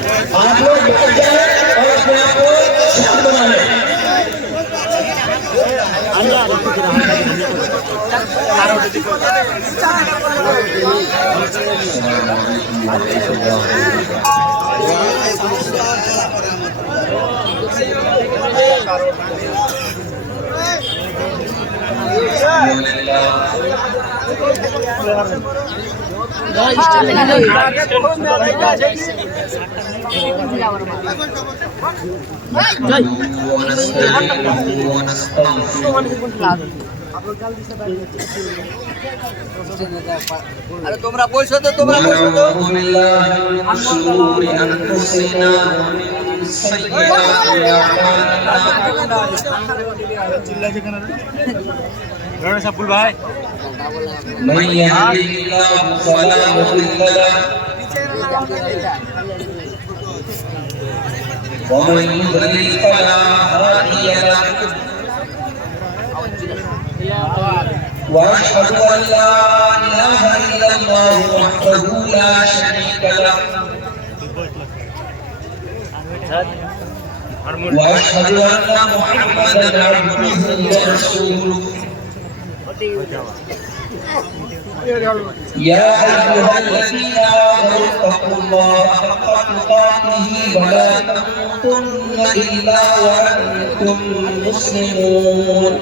آپ لوگ بیٹھ جائیں اور اپنے آپ کو شانت بنا لیں. আরে তোমরা বসো তো, তোমরা বসো তো। সাপুল ভাই من يهده الله فلا مضل له ومن يضلل فلا هادي له واشهد ان لا اله الا الله وحده لا شريك له واشهد ان محمدا عبده ورسوله يا أيها الذين آمنوا اتقوا الله حق تقاته ولا تموتن إلا وأنتم مسلمون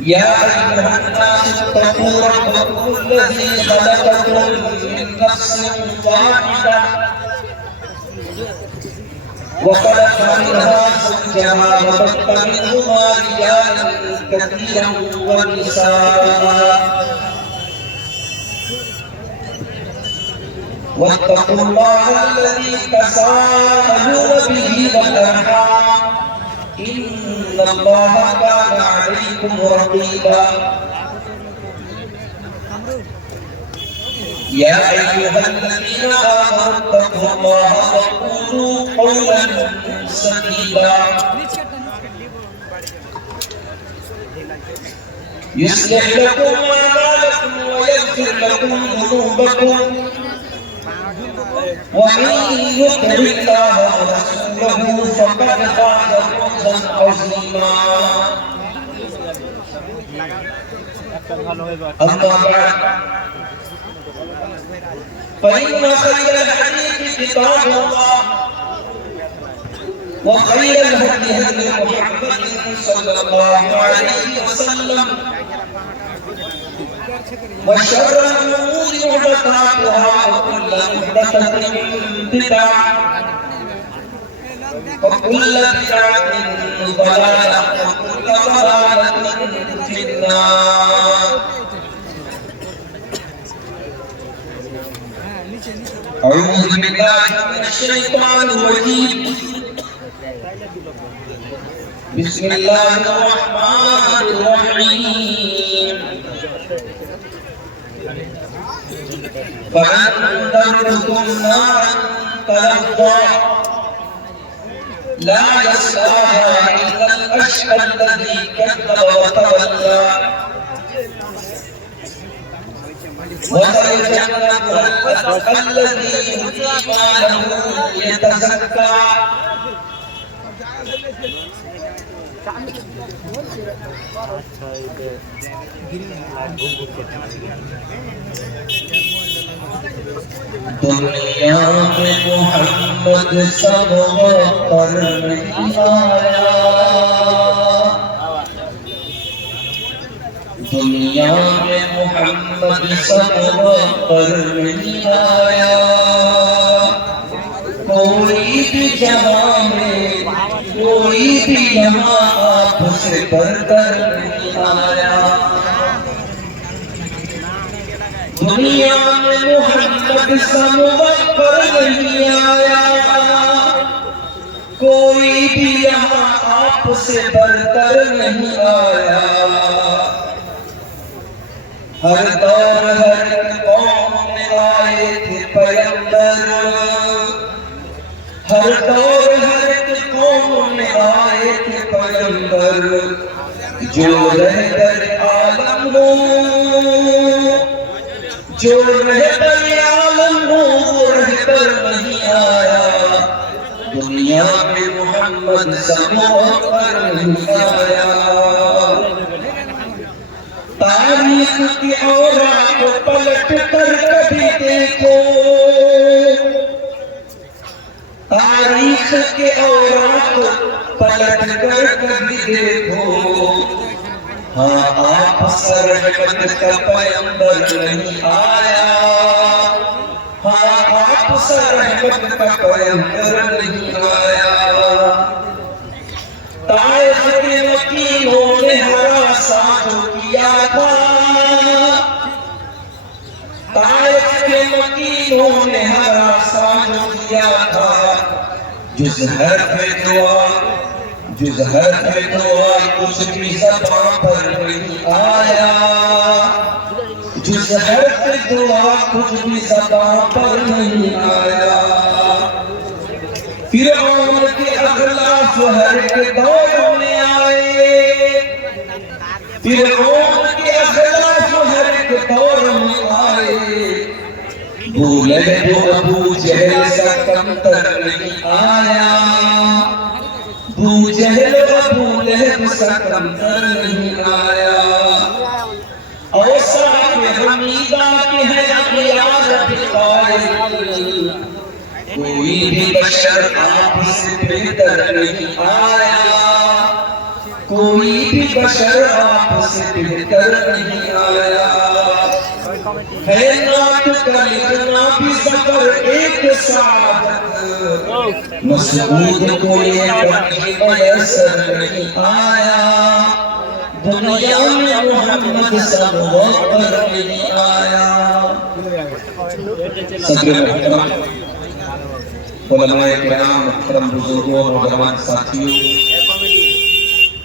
يا أيها الناس اتقوا ربكم الذي خلقكم من نفس واحدة وخلق منها زوجها وبث منهما رجالا كثيرا ونساء واتقوا الله الذي تساءلون به والارحام ان الله كان عليكم رقيبا يا أيها الذين آمنوا اتقوا الله وقولوا قولا سديدا يصلح لكم أعمالكم ويغفر لكم ذنوبكم ومن يطع الله ورسوله فقد فاز فوزا عظيما أما بعد فإن خير الحديث كتاب الله وخير الهدي هدي محمد صلى الله عليه وسلم وشر الأمور محدثاتها وكل محدثة بدعة وكل بدعة ضلالة وكل ضلالة في النار. أعوذ بالله من الشيطان الرجيم. بسم الله الرحمن الرحيم. فأنذرتكم نارا تلظى لا يصلاها إلا الأشقى الذي كذب وتولى وسيجنبها الأتقى الذي يؤتي ماله يتزكى دنیا میں محمد سب پر نہیں آیا دنیا میں محمد سب پر نہیں آیا کوئی بھی جہاں میں کوئی بھی یہاں آپ سے بڑھ کر نہیں آیا دنیا میں محمد سب پر نہیں آیا کوئی بھی یہاں آپ سے بڑھ کر نہیں آیا ہر دور ہر قوم میں آئے تھے پیغمبر ہر دور ہر قوم میں آئے تھے پیغمبر جو رہبر عالم ہو جو رہبر عالم ہو وہ رہبر نہیں آیا، دنیا میں محمد سمو پر نہیں آیا۔ تاریخ کی اوراق کو پلٹ کر کبھی دیکھو، تاریخ کے اوراق پلٹ کر کبھی دیکھو، ہاں آپ سر رحمت کا پیغمبر نہیں آیا، ہاں آپ سر رحمت کا پیغمبر نہیں آیا۔ طائف کے وکیلوں نے ہراساں جو کیا تھا، طائف کے وکیلوں نے ہراساں جو کیا تھا، جز حرف دعا، جز حرف دعا کچھ بھی زبان پر نہیں آیا، جز حرف دعا کچھ بھی زبان پر نہیں آیا۔ فرعون کے اغلاف ہر کے دور میں آئے، فرعون کے اغلاف ہر کے دور میں آئے، ابو لہب ابو جہل سا کمتر نہیں آیا، ابو جہل ابو لہب سا کمتر نہیں آیا۔ اوصاف حمیدہ کے ہیں اغیار بقائل، کوئی بھی بشر آپ سے بہتر نہیں آیا، کوئی بھی بشر آپ سے بہتر نہیں آیا۔ ہے نعت کا لکھنا بھی ظفر ایک سعادت، مسعود کو یہ پڑھنے میسر نہیں آیا، دنیا میں محمد سب وقت پر نہیں آیا۔ صدر محترم، علماء کرام، محترم بزرگوں اور نوجوان ساتھیوں،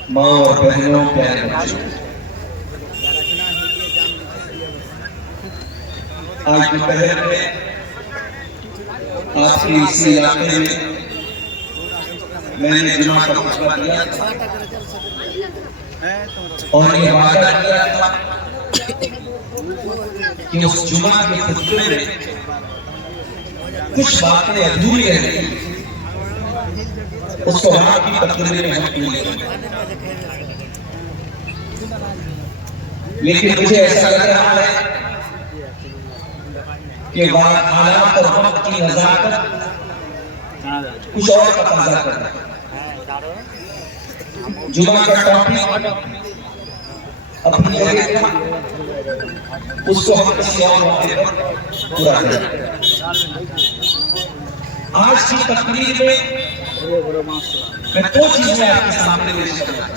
ماں اور بہنوں، پیارے بچوں، آج دوپہر میں آپ کے اسی علاقے میں نے جمعہ کا خطبہ دیا تھا اور یہ وعدہ کیا تھا کہ اس جمعہ کے خطبے میں کچھ باتیں ادھوری رہ گئی، اس کو وہاں کی تقریر میں ہم پوری کریں، لیکن مجھے ایسا لگ رہا ہے کہ حالات اور وقت کی نزاکت کچھ اور کا تقاضا کر رہا ہے۔ جمعہ کا ٹاپک اپنی جگہ تھا، اس کو ہم کسی اور موقع پر پورا کریں۔ آج کی تقریر میں دو چیزیں آپ کے سامنے پیش کروں۔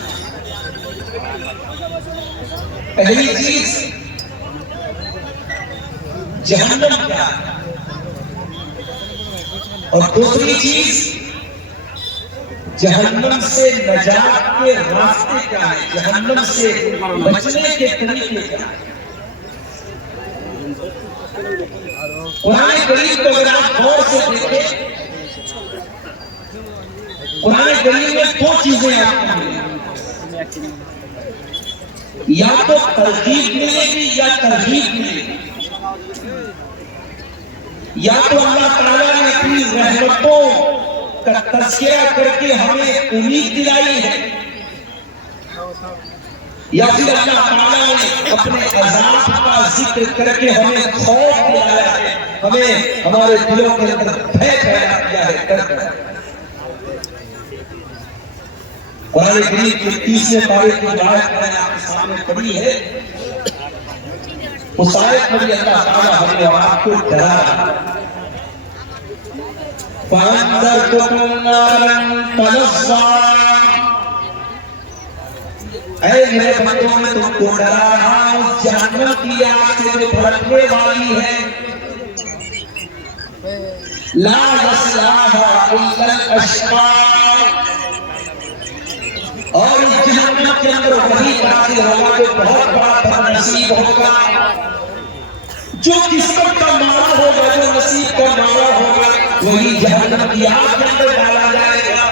پہلی چیز جہنم کیا ہے، اور دوسری چیز جہنم سے نجات کے راستے کیا ہے، جہنم سے بچنے کے طریقے کیا ہے۔ قرآن کریم کو اگر آپ غور سے دیکھیں، قرآن کریم میں دو چیزیں آپ کو ملیں، یا تو ترغیب ملے گی یا ترغیب ملے گی۔ یا تو اللہ تعالیٰ نے اپنی رحمتوں کا تذکرہ کر کے ہمیں امید دلائی ہے، یا پھر اللہ تعالیٰ نے اپنے عذاب کا ذکر کر کے ہمیں خوف دلایا ہے، ہمیں ہمارے دلوں کے اندر بھے پیدا کیا ہے، ڈر کیا ہے۔ قرآن کریم کی 30ویں پارے کی آیت میں نے آپ کے سامنے پڑھی ہے، اس آیت میں اللہ تعالیٰ ہمیں اور آپ کو ڈرا ہے۔ فَأَنذَرْتُكُمْ نَارًا تَلَظَّىٰ، اے میرے بندوں میں تم کو ڈرا رہا ہوں جہنم کی آگ سے جو بھڑکنے والی ہے، لَا يَصْلَاهَا إِلَّا الْأَشْقَى، اور اس جہنم کے اندر وہی داخل ہوگا جو بہت بڑا بدنصیب ہوگا، جو قسمت کا مارا ہوگا، جو نصیب کا مارا ہوگا، وہی جہنم کی آگ کے اندر ڈالا جائے گا۔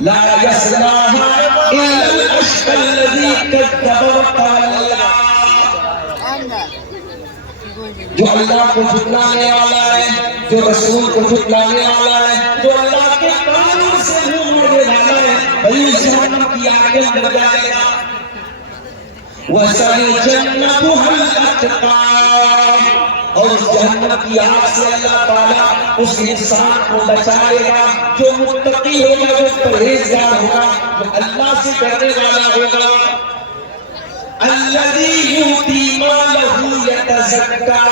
لا يصلاها إلا الأشقى الذي كذب وتولى، جو اللہ کو جھٹلانے والا ہے، جو رسول کو جھٹلانے والا ہے، جو اللہ کے قانون سے منہ موڑنے والا ہے، وہی جہنم کی آگ میں اندر جائے گا۔ وَسَيُجَنَّبُهَا الْأَتْقَى، اور اس جہنم کی آگ سے اللہ تعالیٰ اس انسان کو بچائے گا جو متقی ہوگا، جو پرہیزگار ہوگا، جو اللہ سے ڈرنے والا ہوگا۔ الذی یؤتی مالہ یتزکیٰ،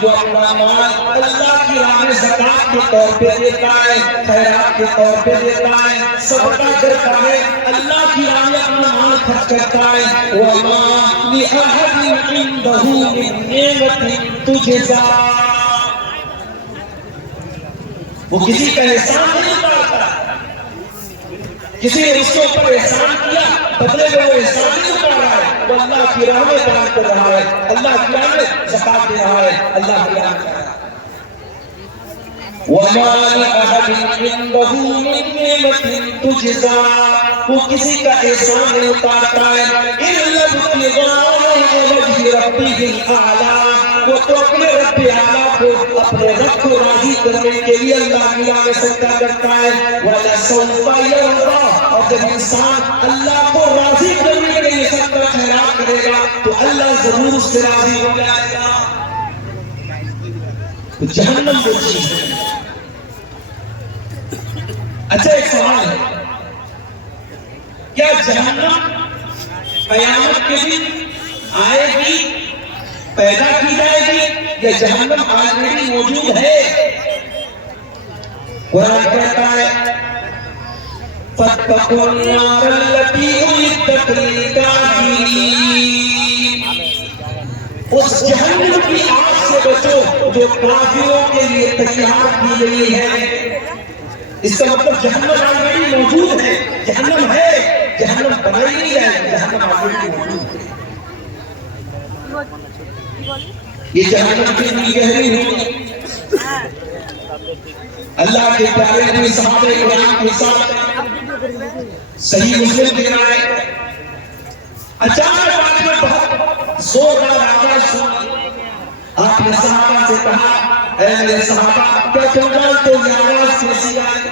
جو اپنا مال اللہ کی راہ میں زکوٰۃ کے طور پہ دیتا ہے، خیرات کے طور پہ دیتا ہے، صدقہ کرتا ہے، اللہ کی راہ میں اپنا مال خرچ کرتا ہے۔ وما لأحد عنده من نعمة تجزا، وہ کسی کا احسان نہیں اتارتا، کسی نے اس کے اوپر احسان کیا بدلے میں وہ احسان نہیں اتار رہا ہے، وہ اللہ کی راہ میں دان کر رہا ہے، اللہ کی راہ میں زکوٰۃ دے رہا ہے، اللہ کی راہ میں۔ وَمَا لِأَحَدٍ عِندَهُ مِن نِّعْمَةٍ تُجْزَىٰ، وہ کسی کا احسان نہیں اتارتا ہے، إِلَّا ابْتِغَاءَ وَجْهِ رَبِّهِ الْأَعْلَىٰ، وہ تو اپنے رب اعلیٰ کو، اپنے رب کو راضی کرنے کے لیے اللہ کی راہ میں سجدہ کرتا ہے۔ وَلَسَوْفَ يَرْضَىٰ، اور جب انسان اللہ کو راضی کرنے کے لیے سجدہ خیرات کرے گا تو اللہ ضرور اس سے راضی ہو جائے گا۔ تو جہنم وہ چیز ہے۔ اچھا ایک سوال ہے، کیا جہنم قیامت کے دن آئے گی، پیدا کی جائے گی، یا جہنم آلریڈی موجود ہے؟ قرآن کہتا ہے فَاتَّقُوا النَّارَ الَّتِي أُعِدَّتْ لِلْكَافِرِينَ، اس جہنم کی آگ سے بچو جو کافروں کے لیے تیار کی گئی ہے۔ اس کا مطلب جہنم آلریڈی موجود ہے، جہنم ہے، جہنم بنائی نہیں ہے، جہنم آلریڈی موجود ہے۔ یہ جہنم کتنی گہری ہوگی، اللہ کے پیارے نبی صحابہ کرام کے ساتھ صحیح مسلم دے رہا ہے، اچانک آپ نے بہت زوردار آواز سنی، آپ نے صحابہ سے کہا اے میرے صحابہ کیا تم جانتے ہو یہ آواز کیسی آئی؟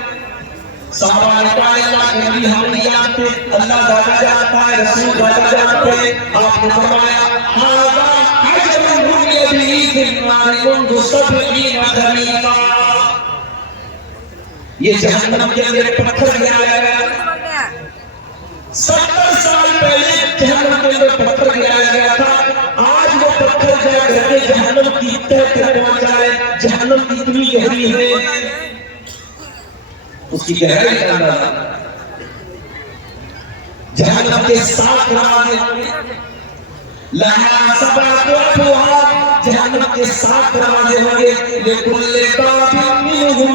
صحابہ نے کہا اللہ کے نبی ہم نہیں جانتے، اللہ زیادہ جانتا ہے، رسول زیادہ جانتے ہیں۔ آپ نے فرمایا هذا حجر رمي به في النار منذ 70 خريفا، یہ جہنم کے اندر پتھر گرایا گیا، 70 سال پہلے جہنم کے اندر پتھر گرایا گیا تھا، آج وہ پتھر جا کر کے جہنم کی تہ تک پہنچا ہے۔ جہنم اتنی گہری ہے، اس کی گہرائی کا اندازہ جہنم کے 7 دروازے، لہا 7 ابواب، جہنم کے 7 دروازے ہوں گے، لِكُلِّ بَابٍ مِّنْهُمْ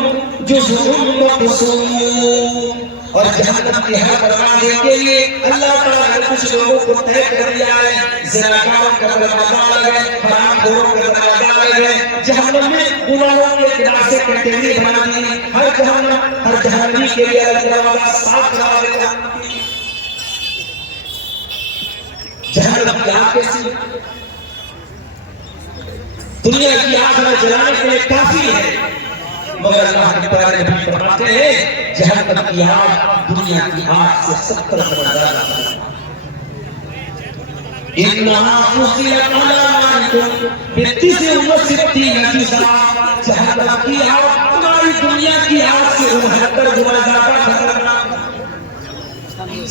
جُزْءٌ مَّقْسُومٌ، اور جہنم کے ہر دروازے کے لیے اللہ تعالیٰ نے کچھ لوگوں کو طے کر دیا ہے۔ زناکاروں کا دروازہ الگ ہے، حرام خوروں کا دروازہ الگ ہے۔ جہنم میں گناہوں کے خلاف سے کیٹیگری بنا دی، ہر جہنمی کے لیے الگ دروازہ، 7 دروازے جہنم کے۔ جہنم کی آگ کیسی، دنیا کی آگ میں جلانے کے لیے کافی ہے، مگر اللہ کے پیارے نبی فرماتے ہیں جہنم کی آگ دنیا کی آگ سے 70 گنا زیادہ ہے۔ إِنَّهَا فُصِلَتْ عَلَىٰ بِالتِّسْعِ جُزْءًا، جہنم کی آگ تمہاری دنیا کی آگ سے 69 گنا زیادہ خطرناک۔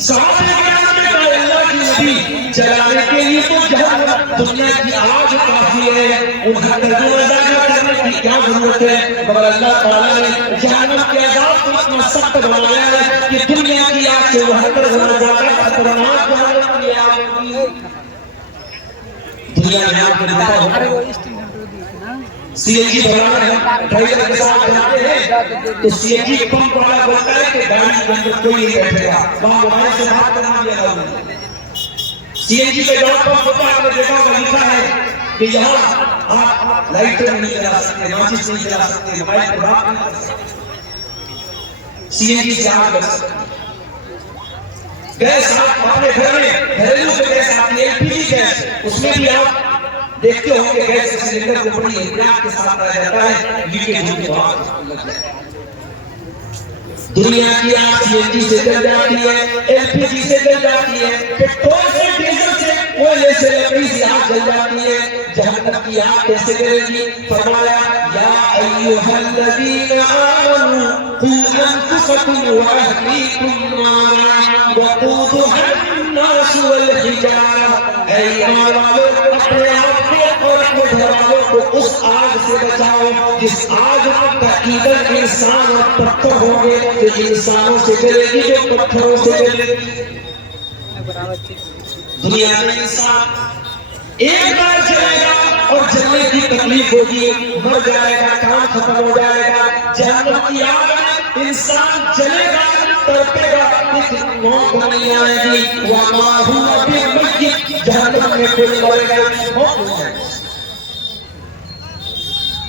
صحابہ کرام نے کہا اللہ کی نبی جلانے کے لیے تو جہنم دنیا کی آگ کافی ہے، 69 گنا زیادہ کرنے کی کیا ضرورت ہے؟ مگر اللہ تعالیٰ نے جہنم کے عذاب کو اتنا سخت بنایا ہے کہ دنیا کی آگ سے 69 گنا زیادہ خطرناک جہنم کی آگ ہوگی۔ دنیا میں آپ نے دیکھا ہوگا سی این جی بھرانا ہے، ڈرائیور کے ساتھ جاتے ہیں تو سی این جی پمپ والا بولتا ہے کہ گاڑی کے اندر کوئی نہیں بیٹھے گا، وہاں موبائل سے بات کرنا بھی الاؤ ہے۔ سی این جی پہ جہاں پمپ ہوتا ہے آپ نے دیکھا ہوگا لکھا ہے کہ یہاں آپ لائٹر نہیں جلا سکتے، ماچس نہیں جلا سکتے، موبائل پہ بات نہیں کر سکتے، سی این جی سے آگ لگ سکتے۔ گیس آپ اپنے گھر میں گھریلو سے گیس آتی ہے، ایل پی جی گیس، اس میں بھی آپ دیکھتے ہوں کہ گیس سلنڈر کو بڑی احتیاط کے ساتھ رکھا جاتا ہے لیکن جو بات لگ جائے دنیا کی آگ سی این جی سے جل جاتی ہے، ایل پی جی سے جل جاتی ہے، پیٹرول سے ڈیزل سے کوئلے سے لکڑی سے آگ جل جاتی ہے، جہنم کی آگ کیسے جلے گی؟ فرمایا یا ایھا الذین آمنوا قوا انفسکم واہلیکم نارا وقودھا الناس والحجارہ، اے ایمان والو اپنے آپ کو اور اپنے گھر والوں کو اس آگ سے بچاؤ جس آگ کا ایندھن انسان اور پتھر ہوں گے، جو انسانوں سے جلے گی جو پتھروں سے جلے گی۔ دنیا میں انسان ایک بار جلے گا اور جلنے کی تکلیف ہوگی، مر جائے گا، کام ختم ہو جائے گا۔ جہنم کی آگ میں انسان جلے گا، تڑپے گا، لیکن موت نہیں آئے گی۔ وَمَا هُوَ بِمَيِّتٍ، جہنم میں کوئی مرے گا موت نہیں آئے گی۔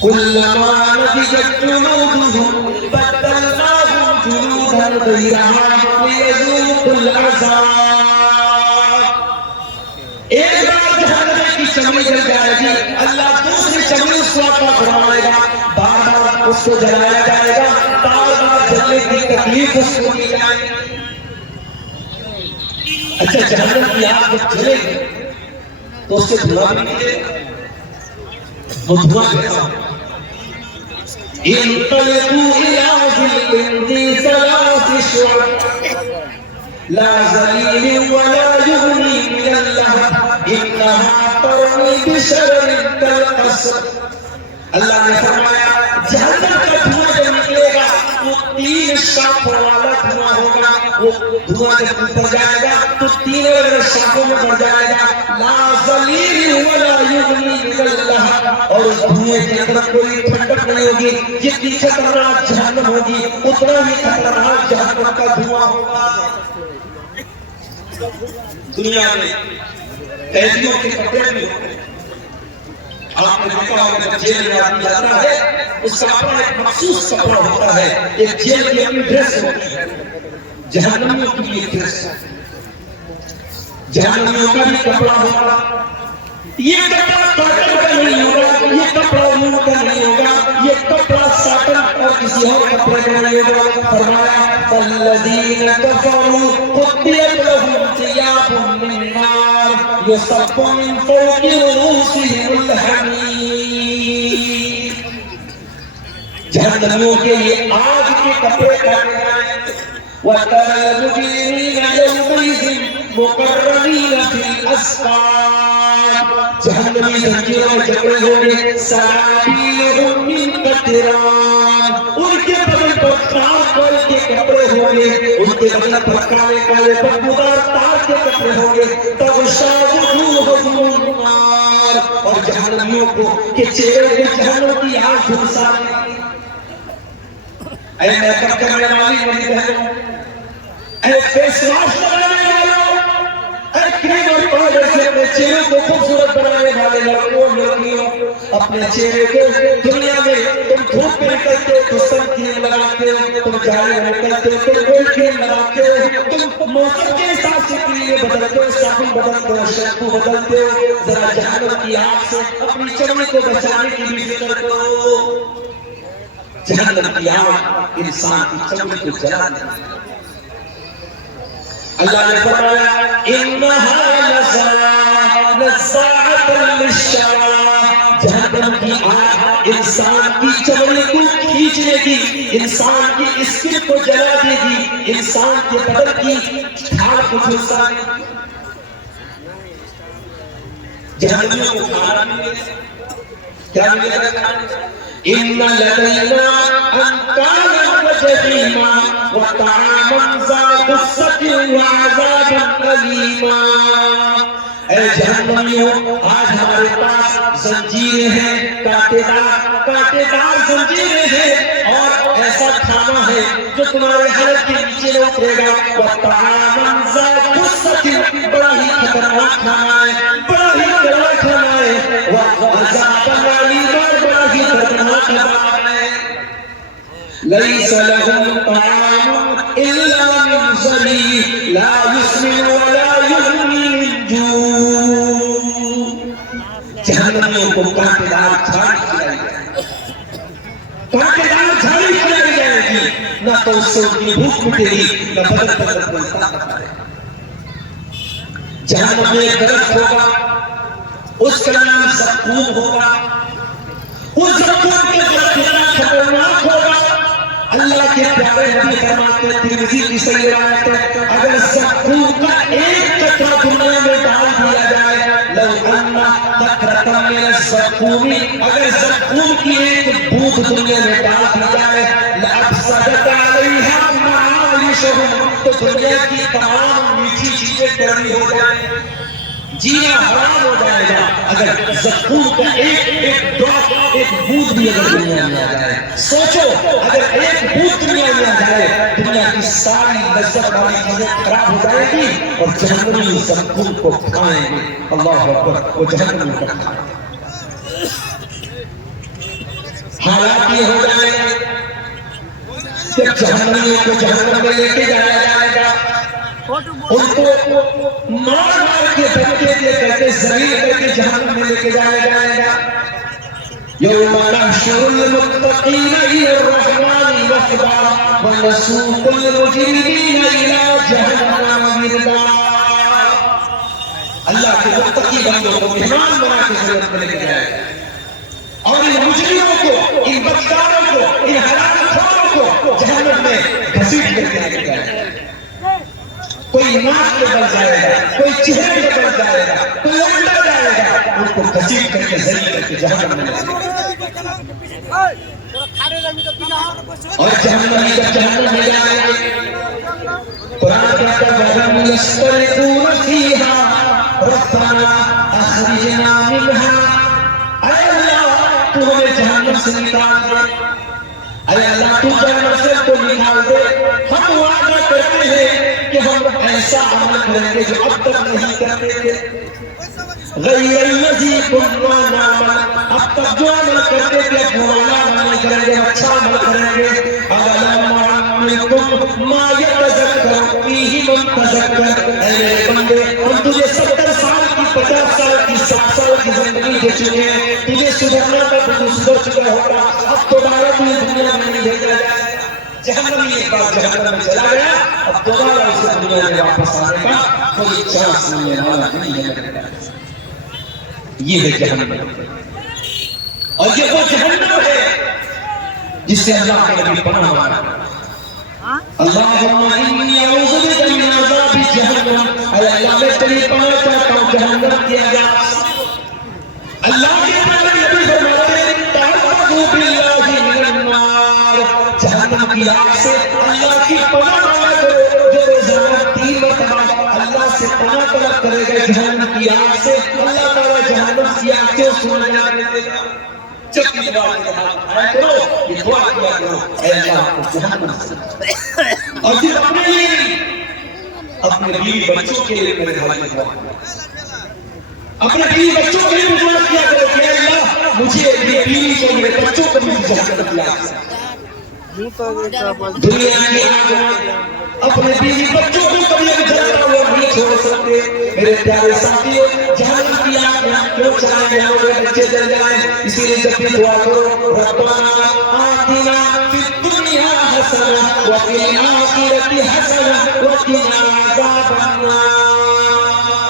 كُلَّمَا نَضِجَتْ جُلُودُهُمْ بَدَّلْنَاهُمْ جُلُودًا غَيْرَهَا لِيَذُوقُوا الْعَذَابَ۔ ایک بار جہنم کی چمڑی جل جائے گی، اللہ دوسری چمڑی اس کو عطا فرمائے گا، بار بار اس کو جلایا جائے گا، بار بار جلنے کی تکلیف اس کو دی جائے گی۔ اچھا جہنم کی آگ جب جلے گی تو اس سے دھواں بھی نکلے گا، وہ دھواں کیسا؟ انطلقوا إلى ظل ذي ثلاث شعب لا ظليل ولا يغني من اللهب إنها ترمي بشرر كالقصر۔ اللہ نے فرمایا جہنم کا دھواں جب نکلے گا وہ 3 شاخوں والا دھواں ہوگا، وہ دھواں جب اوپر جائے گا تو 3 شاخوں میں بڑھ جائے گا، لا ظلیل ولا یغنی من اللہب، اور اس دھوئیں کے اندر کوئی ٹھنڈک نہیں ہوگی۔ جتنی خطرناک جہنم ہوگی اتنا ہی خطرناک جہنم کا دھواں ہوگا۔ دنیا میں قیدیوں کے کپڑے بھی ہوتے ہیں، آپ نے دیکھا ہوگا جب جیل میں آدمی جاتا ہے اس کا اپنا ایک مخصوص کپڑا ہوتا ہے، ایک جیل کی اپنی ڈریس ہوتی ہے، جہنمیوں کی بھی ایک ڈریس ہے، جہنمیوں کا بھی کپڑا ہوگا، یہ کپڑا کاٹن کا نہیں ہوگا، یہ کپڑا اون کا نہیں ہوگا، یہ کپڑا ساٹن اور کسی اور کپڑے کا نہیں ہوگا۔ فرمایا فالذین کفروا قطعت لهم ثیاب من نار یصب من فوق رؤوسهم الحمیم۔ جہنمیوں کے لیے آگ کے کپڑے کاٹے جائیں، وَتَرَى الْمُجْرِمِينَ يَوْمَئِذٍ مُقَرَّنِينَ فِي الْأَصْفَادِ، جہنمی زنجیروں میں جکڑے ہوں گے، سَرَابِيلُهُم مِّن قَطِرَانٍ، ان کے بدن پر تار کے کپڑے ہوں گے، ان کے بدن پر کالے کالے بدبودار تار کے کپڑے ہوں گے، تَغْشَىٰ وُجُوهَهُمُ النَّارُ، اور جہنمیوں کو کہ چہرے پہ جہنم کی آگ جھلسا دے۔ اے میک اپ کرنے والی میری بہنوں، اے فیس واش لگانے والوں، اے کریم اور پاؤڈر سے اپنے چہرے کو خوبصورت بنانے والے لڑکوں لڑکیوں، اپنے چہرے کو دنیا میں تم دھوپ میں نکلتے ہو تو سن کریم لگاتے ہو، تم جاڑے میں نکلتے ہو تو کوئی کریم لگاتے ہو، تم موسم کے حساب سے کریم بدلتے ہو، صابن بدلتے ہو، شیمپو بدلتے ہو، ذرا جہنم کی آگ سے اپنی چمڑی کو بچانے کی بھی فکر کرو۔ جہنم کی آگ انسان کی چمڑی کو جلا دیتی ہے۔ اللہ نے فرمایا انہا نزاعۃ للشوا، جہنم کی آگ انسان کی چمڑی کو کھینچ لے گی، انسان کی اسکن کو جلا دے گی، انسان کے بدن کی کھال کو جھلسا دے گی۔ جہنمیوں کو کھانا ملے گا، کیا ملے گا کھانے؟ إِنَّ لَدَيْنَا أَنْكَالًا وَجَحِيمًا وَطَعَامًا ذَا غُصَّةٍ وَعَذَابًا أَلِيمًا۔ اے جہنمیوں، آج ہمارے پاس زنجیریں ہیں، کانٹے دار زنجیریں ہیں، اور ایسا کھانا ہے جو تمہارے حلق کے نیچے اترے گا۔ وَطَعَامًا ذَا غُصَّةٍ، بڑا ہی خطرناک کھانا ہے، بڑا ہی کڑوا کھانا ہے، وَعَذَابًا أَلِيمًا، ليس لهم طعام إلا من ضريع لا يسمن ولا يغني من جوع۔ جہنمیوں کو کانٹے دار جھاڑی کھلائی جائے گی، کانٹے دار جھاڑی کھلائی جائے گی، نہ تو اس سے ان کی بھوک مٹے گی، نہ بدن پر کوئی طاقت آئے گی۔ جہنم میں ایک درخت ہوگا، اس کا نام زقوم ہوگا، اس زقوم کے درخت اتنا خطرناک ہوگا، اللہ کے پیارے نبی فرماتے ہیں، ترمذی کی صحیح روایت ہے، اگر زقوم کا ایک قطرہ دنیا میں ڈال دیا جائے، لو ان قطرۃ من الزقوم، اگر زقوم کی ایک بوند دنیا میں ڈال دی جائے، لافسدت علیہا معایشہم، تو دنیا کی تمام میٹھی چیزیں کڑوی ہو جائیں، جینا حرام ہو جائے گا۔ اگر زقوم کا ایک ڈراپ، ایک بوند بھی اگر دنیا میں آ جائے، سوچو اگر ایک بوند دنیا میں آ جائے، دنیا کی ساری لذت والی چیزیں خراب ہو جائے گی اور جہنمی زقوم کو کھائیں گے۔ اللہ اکبر، وہ جہنمی کو کھائیں گے۔ حالات یہ ہو جائے گا کہ جہنمیوں کو جہنم میں لے کے جایا جائے گا، ان کو مار مار کے دھکے دے کر کے ذلیل کر کے جہنم میں لے کے جایا جائے گا۔ یوم نحشر المتقین الی الرحمن وفدا ونسوق المجرمین الی جہنم وردا۔ اللہ کے متقی بندوں کو مہمان بنا کے جنت میں لے کے جائے گا، اور ان مجرموں کو، ان بدکاروں کو، ان حرام خوروں کو جہنم میں گھسیٹ کر کے لے کے جائے گا۔ کوئی ناک پہ بل جائے گا، کوئی چہرے پہ بل جائے گا، کوئی الٹا جائے گا، ان کو گھسیٹ کر کے ذلیل کر کے جہنم میں لے کے جائے گا۔ اور جہنمی جب جہنم میں جائیں گے، قرآن کہتا ہے وَهُمْ يَسْتَرِخُونَ فِيهَا رَبَّنَا أَخْرِجْنَا مِنْهَا، اے اللہ تو ہمیں جہنم سے نکال دے، اے اللہ تو جہنم سے تو نکال دے، ہم وعدہ کرتے ہیں کہ ہم ایسا عمل کریں گے جو اب تک نہیں کرتے تھے، غیر الذی کنا نعمل، اب تک جو عمل کرتے تھے اب وہ والا عمل نہیں کریں گے، اچھا عمل کریں گے۔ اَلَمْ نُعَمِّرْكُمْ مَا يَتَذَكَّرُ فِيهِ مَن تَذَكَّرَ، اے میرے بندے ہم تجھے 70 سال کی، 50 سال کی، 60 سال کی زندگی دے چکے ہیں، تجھے سدھرنا تھا تو سدھر چکا ہوگا، اب دوبارہ تجھے دنیا میں نہیں بھیجا جائے گا۔ جہنمی ایک بار جہنم میں چلا گیا، اب دوبارہ اسے دنیا میں واپس آنے کا کوئی چانس نہیں ہے، والا نہیں ہے۔ یہ ہے جہنم، اور یہ وہ جہنم ہے جس سے اللہ کے نبی پناہ مانگا، اللہم انی اعوذ بک من عذاب جہنم، اے اللہ میں تیری پناہ چاہتا ہوں جہنم کی عذاب سے۔ اللہ کے پیارے نبی فرماتے ہیں تعوذوا باللہ من النار، جہنم کی آگ سے اللہ کی پناہ مانگا کرو۔ جو روزانہ 3 مرتبہ اللہ سے پناہ طلب کرے گا جہنم کی آگ سے، اللہ تعالیٰ جہنم کی آگ سے سونا جانے دے گا۔ جب بھی دعا کے ہاتھ کھڑا کرو، یہ دعا کیا کرو اے اللہ کو جہنم سے، اور صرف اپنے لیے نہیں، اپنے بیوی بچوں کے لیے میرے بھائی دعا کرو، اپنے بیوی بچوں کے لیے دعا کیا کرو کہ اے اللہ مجھے میری بیوی کو، میرے بچوں کو بھی جہنم کی آگ سے۔ دنیا کی آگ اپنے بیوی بچوں کو کبھی بھی جلاتا ہوا نہیں چھوڑ سکتے۔ میرے پیارے ساتھیوں، جہنم کی آگ میں ہم کیوں چاہیں گے ہمارے بچے جل جائیں؟ اسی لیے جب بھی دعا کرو ربنا آتنا فی الدنیا حسنہ وفی الآخرۃ حسنہ وقنا عذاب النار،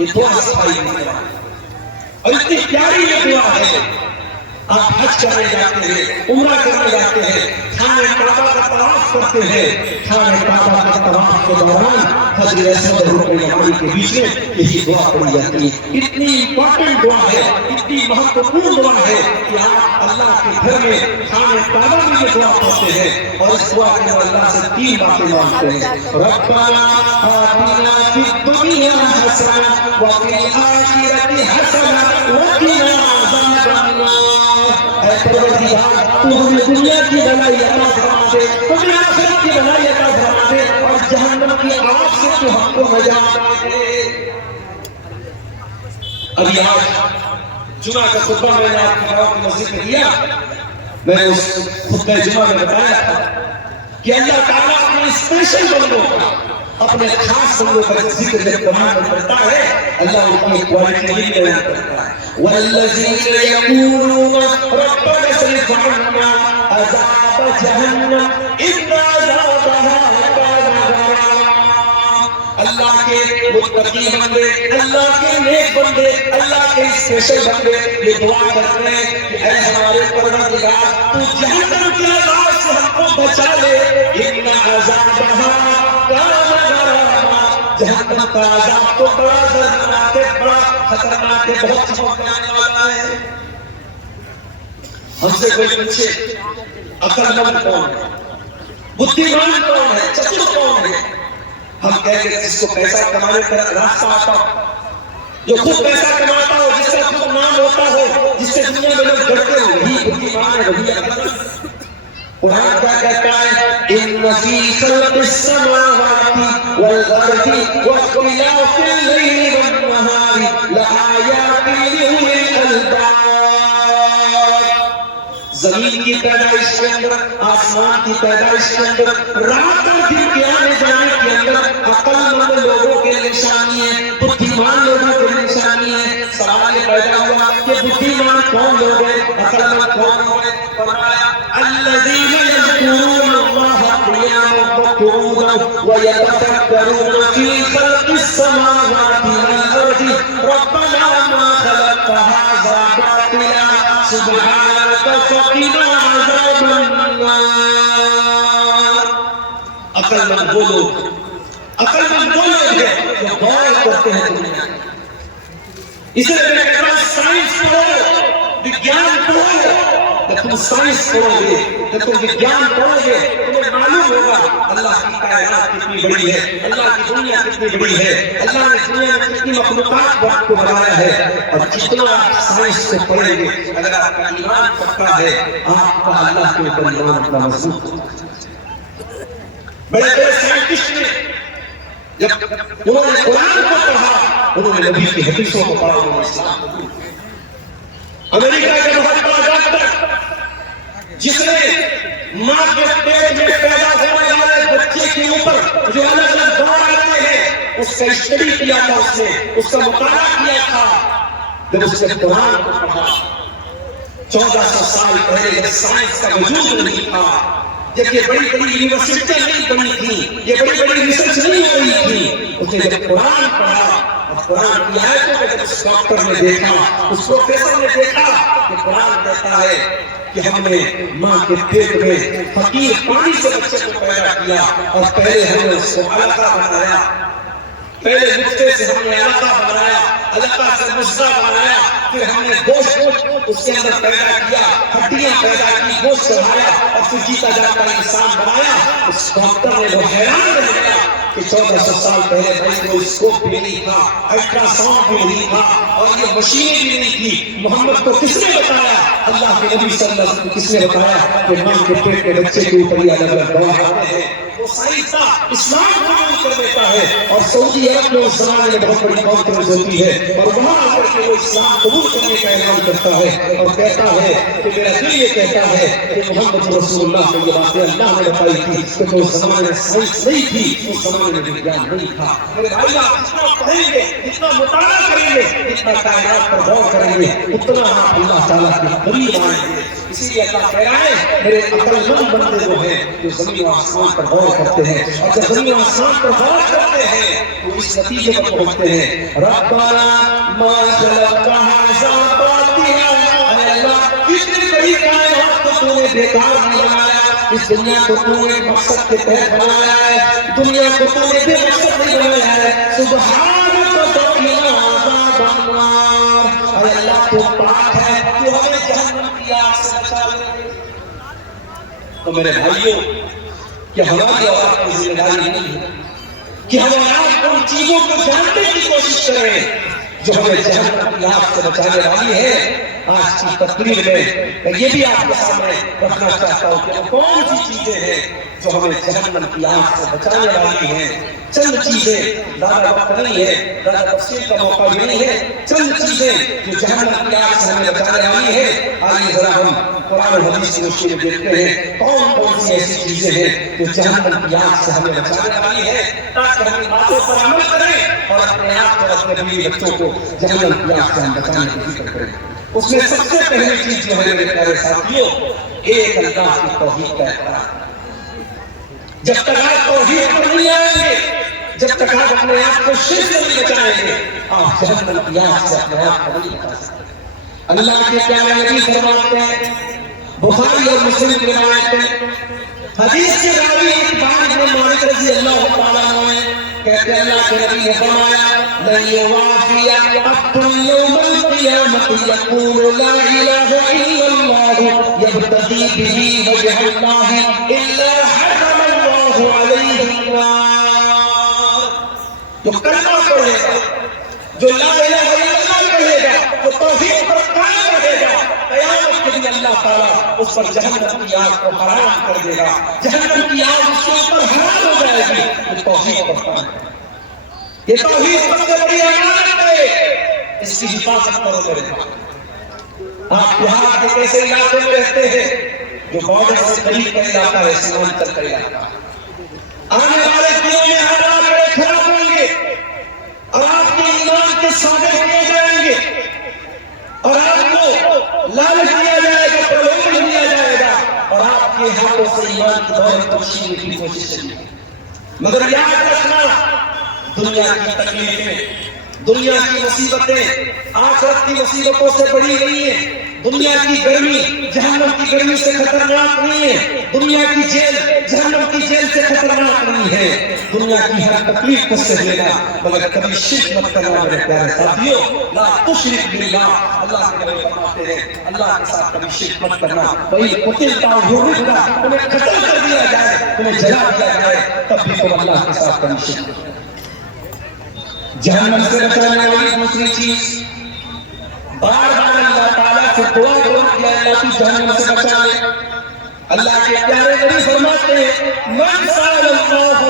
یہ دعا صفائی کی دعا ہے اور اتنی پیاری یہ دعا ہے۔ آپ حج کرنے جاتے ہیں، عمرہ کرنے جاتے ہیں، خانہ کعبہ کا طواف کرتے ہیں، خانہ کعبہ کا طواف کے دوران حجر اسود اور رکن یمانی کے بیچ میں یہی دعا پڑھی جاتی ہے۔ اتنی امپورٹنٹ دعا ہے، اتنی مہتوپورن دعا ہے کہ آپ اللہ کے گھر میں خانہ کعبہ میں یہ دعا پڑھتے ہیں اور اس دعا کے اندر اللہ سے 3 باتیں مانگتے ہیں، ربنا آتنا فی الدنیا حسنہ وفی الآخرۃ حسنہ وقنا عذاب النار۔ اے پروردگار تو ہمیں دنیا کی بھلائی عطا فرما دے، ہمیں آخرت کی بھلائی عطا فرما دے، اور جہنم کی آگ سے تو ہم کو نجات دے۔ ابھی آج جمعہ کا خطبہ میں نے آپ کی مسجد میں دیا، میں نے اس خطبہ جمعہ میں بتایا تھا کہ اللہ تعالیٰ اپنے اسپیشل بندوں کا، اپنے خاص بندوں کا ذکر جب قرآن میں کرتا ہے، اللہ ان کی کوالٹی نہیں بیان کرتا ہے، والذين يقولون ربنا اصرف عنا عذاب جہنم ان عذابها كان غراما. اللہ کے متقی بندے، اللہ کے نیک بندے، اللہ کے اسپیشل بندے یہ دعا کرتے ہیں کہ اے ہمارے پروردگار تو جہنم کے عذاب سے ہم کو بچا لے. ان عذابها كان غراما. جہنم کا عذاب تو بڑا دردناک ہے، بڑا خطرناک ہے، بہت چمکنے والا ہے. ہم سے کوئی پوچھے عقل مند کون ہے، بدھیمان کون ہے، چتر کون ہے؟ ہم کہیں گے جس کو پیسہ کمانے کا راستہ آتا ہو، جو خود پیسہ کماتا ہو، جس کا خود نام ہوتا ہو، جس سے دنیا میں لوگ ڈرتے ہو، وہی بدھیمان ہے، وہی عقل مند. قرآن کیا کہتا ہے؟ ان فی خلق السماوات والارض واختلاف اللیل والنہار لآیات لأولی الالباب. زمین کی پیدائش کے اندر، آسمان کی پیدائش کے اندر، رات اور دن کے آنے جانے کے اندر عقل مند لوگوں کے نشانی ہے، بدھیمان لوگوں کے نشانی ہے. سوال یہ پیدا ہوا کہ بدھیمان کون لوگ ہیں، عقل مند کون لوگ ہیں؟ فرمایا الذين يذكرون الله قياما وقعودا ويتفكرون في خلق السماوات والارض ربنا ما خلقت هذا باطلا سبحانك فقنا عذاب النار. عقل مند وہ لوگ ہیں جو غور کرتے ہیں دنیا. اس لیے میں کہتا ہوں سائنس پڑھو، وگیان پڑھو. جب تم سائنس پڑھو گے، جب تم وگیان پڑھو گے، تمہیں معلوم ہوگا اللہ کی کائنات کتنی بڑی ہے، اللہ کی دنیا کتنی بڑی ہے، اللہ نے دنیا میں کتنی مخلوقات کو بنایا ہے. اور جتنا آپ سائنس سے پڑھیں گے، اگر آپ کا ایمان پکا ہے، آپ کا اللہ کے اوپر ایمان اتنا مضبوط ہوگا. بڑے بڑے سائنٹسٹ نے جب انہوں نے قرآن کو پڑھا، انہوں نے نبی کی حدیثوں کو پڑھا، انہوں نے اسلام کو پڑھا. امریکہ کے بہت بڑا ڈاکٹر جس نے ماں کے پیٹ میں پیدا ہونے والے بچے کے اوپر جو الگ الگ دور آتے ہیں اس کا اسٹڈی کیا تھا، اس کا مطالعہ کیا تھا. جب اس نے قرآن کو پڑھا 1400 سال پہلے جب سائنس کا وجود نہیں تھا، جب یہ بڑی بڑی یونیورسٹیاں نہیں بنی تھی، یہ بڑی بڑی ریسرچ نہیں ہو رہی تھی، اس نے جب قرآن پڑھا اور قرآن کی آیتوں کو جب اس ڈاکٹر نے دیکھا، اس پروفیسر نے دیکھا کہ قرآن کہتا ہے کہ ہم نے ماں کے پیٹ میں فقیر پانی سے بچے کو پیدا کیا اور پہلے ہم نے اس کو علقہ بنایا، پہلے نطفے سے ہم نے علقہ بنایا، علقہ سے مضغہ بنایا، پھر ہم نے گوشت اس کے اندر پیدا کیا، ہڈیاں پیدا کی، گوشت چڑھایا اور پھر جیتا جاتا انسان بنایا. اس ڈاکٹر نے وہ حیران رہ گیا کہ 1400 سال پہلے مائکروسکوپ بھی نہیں تھا، الٹرا ساؤنڈ بھی نہیں تھا اور یہ مشینیں بھی نہیں تھی. محمد کو کس نے بتایا؟ اللہ کے نبی صلی اللہ علیہ وسلم کو کس نے بتایا کہ ماں کے پیٹ کے بچے کے اوپر یہ الگ الگ دور آتے ہیں؟ وہ سائنس اسلام قبول کر دیتا ہے اور سعودی عرب میں اس زمانے میں بہت بڑی کانفرنس ہوتی ہے اور وہاں آ کر کے وہ اسلام قبول کرنے کا اعلان کرتا ہے اور کہتا ہے کہ میرا دل یہ کہتا ہے کہ محمد رسول اللہ کو یہ باتیں اللہ نے بتائی تھی کہ اس زمانے میں سائنس نہیں تھی، اس زمانے میں وگیان نہیں تھا. میرے بھائی آپ جتنا پڑھیں گے، جتنا مطالعہ کریں گے، جتنا کائنات پر غور کریں گے، اتنا آپ اللہ تعالیٰ کے قریب آئیں گے. اسی لیے اللہ کہہ رہا ہے میرے عقل مند بندے وہ ہیں جو زمین و آسمان پر غور کرتے ہیں، اور جب زمین و آسمان پر غور کرتے ہیں تو اس نتیجے پر پہنچتے ہیں ربنا ما خلقت هذا باطلا. اے اللہ اتنی بڑی کائنات کو تو نے بیکار نہیں بنایا، اس دنیا کو تو نے مقصد کے تحت بنایا ہے، دنیا کو تو نے بے مقصد نہیں بنایا ہے. سبحانک فقنا عذاب النار. اے اللہ تو پاک ہے، تو ہمیں جہنم کی آگ سے بچا لے. تو میرے بھائیوں، کہ ہماری اولاد کی ذمہ داری نہیں ہے کہ ہم اولاد ان چیزوں کو جاننے کی کوشش کریں جو ہمیں جہنم کی آگ سے بچانے والی ہے. آج کی تقریر میں میں یہ بھی آپ کے سامنے رکھنا چاہتا ہوں کہ وہ کون سی چیزیں ہیں جو ہمیں جہنم کی آگ سے بچانے والی ہیں. چند چیزیں، زیادہ وقت نہیں ہے، زیادہ تفصیل کا موقع بھی نہیں ہے، چند چیزیں جو جہنم کی آگ سے ہمیں بچانے والی ہیں. آئیے ذرا ہم قرآن و حدیث کی روشنی میں دیکھتے ہیں کون کون سی ایسی چیزیں ہیں جو جہنم کی آگ سے ہمیں بچانے والی ہیں، تاکہ ہم ان باتوں پر عمل کریں اور اپنے آپ کو اپنے بیوی بچوں کو جہنم کی آگ سے ہم بچانے کی فکر کریں. اس میں سب سے پہلی چیز جو ہے میرے پیارے ساتھیوں، ایک اللہ کی توحید کا احترام. جب تک آپ توحید پر نہیں آئیں گے، جب تک آپ اپنے آپ کو شرک سے نہیں بچائیں گے، آپ جہنم کی آگ سے اپنے آپ کو نہیں بچا سکتے. اللہ کے پیارے نبی فرماتے ہیں، بخاری اور مسلم کی روایت ہے، حدیث کے راوی اتبان بن مالک رضی اللہ تعالیٰ عنہ کہتے ہیں اللہ کے نبی نے فرمایا لن یوافی عبد یوم القیامت یقول لا الہ الا اللہ یبتغی بہ وجہ اللہ الا حرم اللہ علیہ النار. جو کلمہ پڑھے گا، جو لا الہ الا اللہ کہے گا، جو توحید پر قائم رہے گا، قیامت کے دن اللہ تعالیٰ اس پر جہنم کی آگ کو حرام کر دے گا. جہنم کی آگ اس کے اوپر حرام ہو جائے گی. یہ توحید پر قائم ہے. یہ توحید سب سے بڑی امانت ہے، اس کی حفاظت کرو میرے بھائی. آپ بہار کے ایسے علاقے میں رہتے ہیں جو بارڈر سے قریب کا علاقہ ہے، سیمانچل کا علاقہ. آنے والے دنوں میں حالات بڑے خراب ہوں گے اور آپ کے ایمان کے سودے کیے جائیں گے اور آپ کو لالچ دیا جائے گا، پروگ دیا جائے گا اور آپ کے ہاتھوں سے ایمان کی دولت کو چھیننے کی کوشش کریں گے. مگر یاد رکھنا، دنیا کی تکلیفیں، دنیا کی مصیبتیں آخرت کی مصیبتوں سے بڑی نہیں ہیں. دنیا کی گرمی جہنم کی گرمی سے خطرناک نہیں ہے. دنیا کی جیل جہنم کی جیل سے خطرناک نہیں ہے. دنیا کی ہر تکلیف کو سہ لینا، مگر کبھی شرک مت کرنا میرے پیارے ساتھیوں. لا تشرک باللہ، اللہ کے نبی فرماتے ہیں اللہ کے ساتھ کبھی شرک مت کرنا. وہی قتل تعذرا، تمہیں قتل کر دیا جائے، تمہیں جلا دیا جائے، تب بھی تم اللہ کے ساتھ کبھی شرک مت کرنا. جہنم سے بچانے والی دوسری چیز، بار بار اللہ تعالیٰ سے دعا کرو کہ اللہ کی جہنم سے بچا لے. اللہ کے پیارے نبی فرماتے ہیں من سال اللہ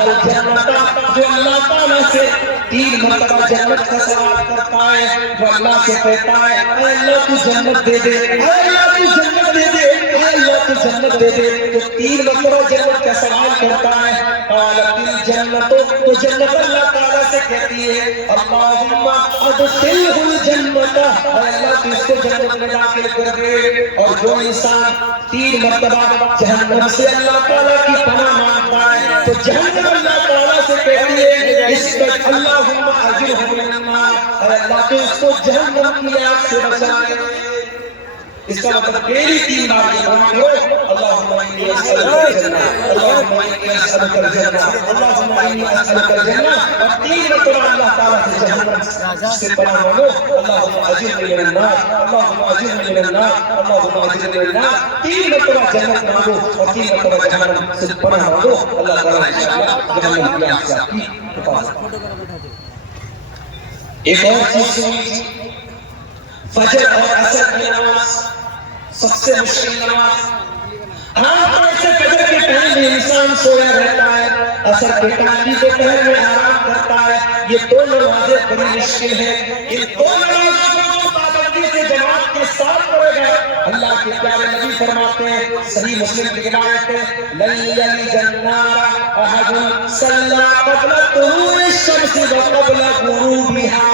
الجنت، جو اللہ تعالیٰ سے 3 مرتبہ جنت کا سوال کرتا ہے، جو اللہ سے کہتا ہے اے اللہ تو جنت دے دے، اے اللہ تو جنت دے دے، اے اللہ تو جنت دے دے، تو 3 مرتبہ جنت کا سوال کرتا ہے. قالت الجنت، تو جنت اللہ تعالیٰ سے کہتی ہے اللہم ادخلہ الجنت، اے اللہ تو اس کو جنت میں داخل کر دے. اور جو انسان 3 مرتبہ جہنم سے اللہ تعالیٰ کی پناہ مانگتا ہے تو جہنم اللہ تعالیٰ سے کہتی ہے اس پر اللہم اجرہ من النار، اے اللہ تو اس کو جہنم کی آگ سے بچائے. اس کا مطلب میری 3 بار یہ دعا کرو اللہم انی اسألک الجنہ، اللہم انی اسألک الجنہ، اللہم انی اسألک الجنہ. اور 3 مرتبہ اللہ تعالیٰ سے جہنم سے پناہ مانگو اللہم اجرنی من النار، اللہم اجرنی من النار، اللہم اجرنی من النار. 3 مرتبہ جنت مانگو اور 3 مرتبہ جہنم سے پناہ مانگو. اللہ تعالیٰ انشاءاللہ جہنم کی آگ سے آپ کی حفاظت. ایک اور چیز سنی، فجر اور عصر کی نماز سب سے مشکل نماز. عام طور سے فجر کے ٹائم میں انسان سویا رہتا ہے، عصر کے ٹائم بھی دوپہر میں آرام کرتا ہے. یہ 2 نمازیں بڑی مشکل ہیں. ان 2 نمازوں کو پابندی سے جماعت کے ساتھ پڑھے گا. اللہ کے پیارے نبی فرماتے ہیں، صحیح مسلم کی روایت ہے لن یلج النار احد صلی قبل طلوع الشمس وقبل غروبها.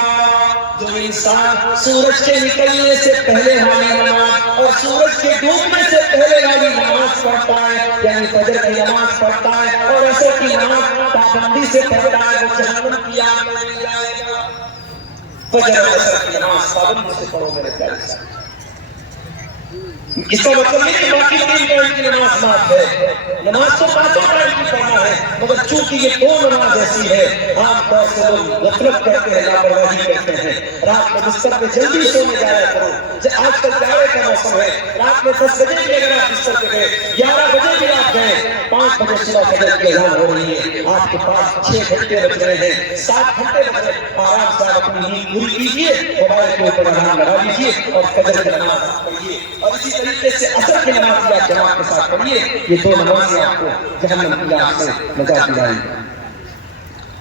جو انسان سورج کے نکلنے سے پہلے والی نماز اور سورج کے ڈوبنے سے پہلے والی نماز پڑھتا ہے، یعنی فجر کی نماز پڑھتا ہے اور عصر کی نماز پابندی سے پڑھتا ہے، وہ جہنم کی آگ میں نہیں جائے گا. فجر اور عصر کی نماز پابندی سے پڑھو میرے پیارے ساتھ. اس کا مطلب نہیں کہ باقی 3 ٹائم کی نماز معاف ہے. نماز تو 5 ٹائم کی پڑھنا ہے، مگر چونکہ یہ 2 نماز ایسی ہے عام طور سے لوگ غفلت کرتے ہیں، لاپرواہی کرتے ہیں. رات میں بستر پہ جلدی سونے جایا کرو. آج کل جاڑے کا موسم ہے، رات میں 10 بجے بھی اگر آپ بستر پہ گئے، 11 بجے بھی آپ گئے، 5 بجے صبح فجر کی اذان ہو رہی ہے، آپ کے پاس 6 گھنٹے بچ رہے ہیں، 7 گھنٹے بچ رہے ہیں. آرام سے اپنی نیند پوری کیجیے، موبائل کے اوپر الارم لگا لیجیے اور فجر کی نماز پڑھیے. اور اسی طریقے سے عصر کی نماز بھی آپ جماعت کے ساتھ پڑھیے. یہ 2 نمازیں آپ کو جہنم کی آگ سے نجات دلائیں گی.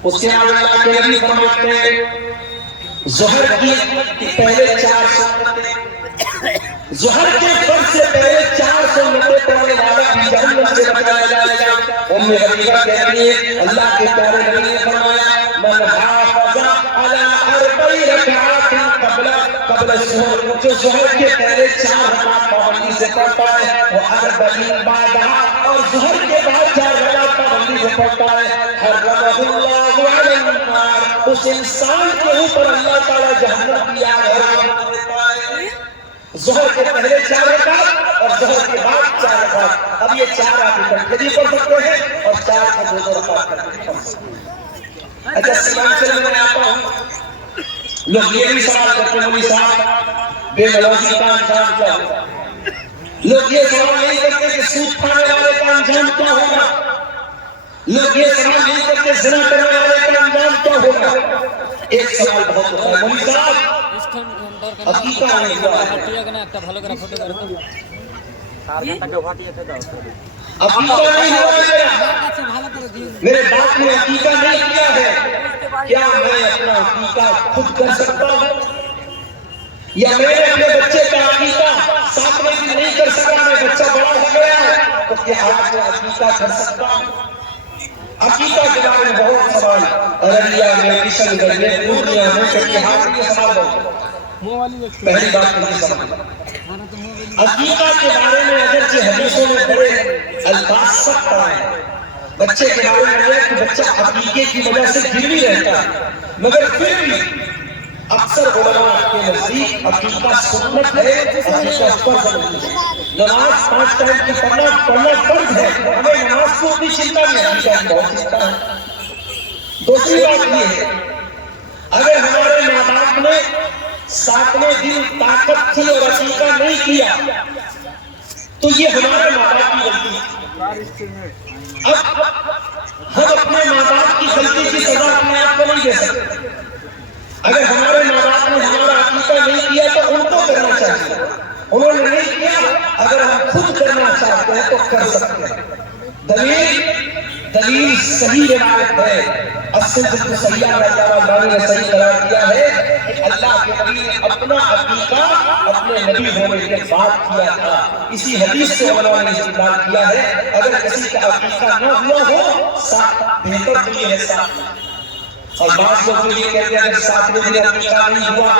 اس کے بعد اللہ کے نبی فرماتے ہیں ظہر کی پہلے 4 سنتیں، ظہر کے فرض سے پہلے 4 سنتیں پڑھنے والا بھی جہنم سے بچایا جائے گا. ام حبیبہ کہتی ہے اللہ کے پیارے نبی نے فرمایا من حافظ على 4 رکعات قبل الظہر، جو ظہر کے پہلے 4 رکعت پابندی سے پڑھتا ہے، وہ 40 بعدها، اور ظہر کے بعد 4 رکعت پابندی سے پڑھتا ہے، حرمہ اللہ علی النار، اس انسان کے اوپر اللہ تعالیٰ جہنم کی آگ حرام کر دیتا ہے۔ ظہر کے پہلے 4 رکعت اور ظہر کے بعد 4 رکعت، اب یہ 4 آپ اکٹھے بھی پڑھ سکتے ہیں اور 4 کو 2 رکعت کر کے پڑھ سکتے ہیں۔ اچھا سلام سے میں آتا ہوں، لوگ یہ بھی سوال کرتے ہیں مولوی صاحب بے نمازی کا انجام کیا ہوگا؟ لوگ یہ سوال نہیں کرتے کہ سود کھانے والے کا انجام کیا ہوگا؟ لوگ یہ سوال نہیں کرتے زنا کرنے والے کا انجام کیا ہوگا؟ ایک سوال بہت ہوتا ہے مولوی صاحب عقیقہ نہیں ہوا ہے، عقیقہ نہیں ہوا ہے، میرے باپ نے عقیقہ نہیں کیا ہے، کیا میں اپنا عقیقہ خود کر سکتا ہوں؟ یا میں نے اپنے بچے کا عقیقہ 7ویں دن نہیں کر سکا، میں بچہ بڑا ہو گیا ہے تو کیا آج میں عقیقہ کر سکتا ہوں؟ عقیقہ کے بارے میں بہت سوال ارریہ میں، کشن گڑھ میں، پورنیہ میں، کٹیہار میں یہ سوال بہت۔ پہلی بات مجھے سمجھ عقیقہ کے بارے میں اگرچہ حدیثوں میں بڑے الفاظ سخت آئے ہیں، بچے کے بارے میں ہے کہ بچہ عقیقے کی وجہ سے گروی رہتا ہے، مگر پھر بھی اکثر علماء کے نزدیک عقیقہ سنت ہے، عقیقہ فرض نہیں ہے۔ نماز 5 ٹائم کی پڑھنا فرض ہے، ہمیں نماز کو اتنی چنتا نہیں، عقیقہ کی بہت چنتا ہے۔ دوسری بات یہ ہے اگر ہمارے ماں باپ نے 7ویں دن طاقت تھی اور عقیقہ نہیں کیا تو یہ ہمارے ماں باپ کی غلطی ہے۔ اب ہم اپنے ماں باپ کی غلطی کی سزا اپنے آپ کو نہیں دے سکتے۔ اگر ہمارے ماں باپ نے ہمارا عقیقہ نہیں کیا تو ان کو کرنا چاہیے، انہوں نے نہیں کیا، اگر ہم خود کرنا چاہتے ہیں تو کر سکتے ہیں۔ دلیل صحیح روایت ہے، السلسلۃ الصحیحہ میں اللہ تعالیٰ نے صحیح قرار دیا ہے کہ اللہ کے نبی نے اپنا عقیقہ اپنے نبی ہونے کے بعد کیا تھا۔ اسی حدیث سے علماء نے استدلال کیا ہے اگر کسی کا عقیقہ نہ ہوا ہو بہتر تو یہ ہے 7۔ اور بعض لوگ جو یہ کہتے ہیں اگر 7ویں دن عقیقہ نہیں ہوا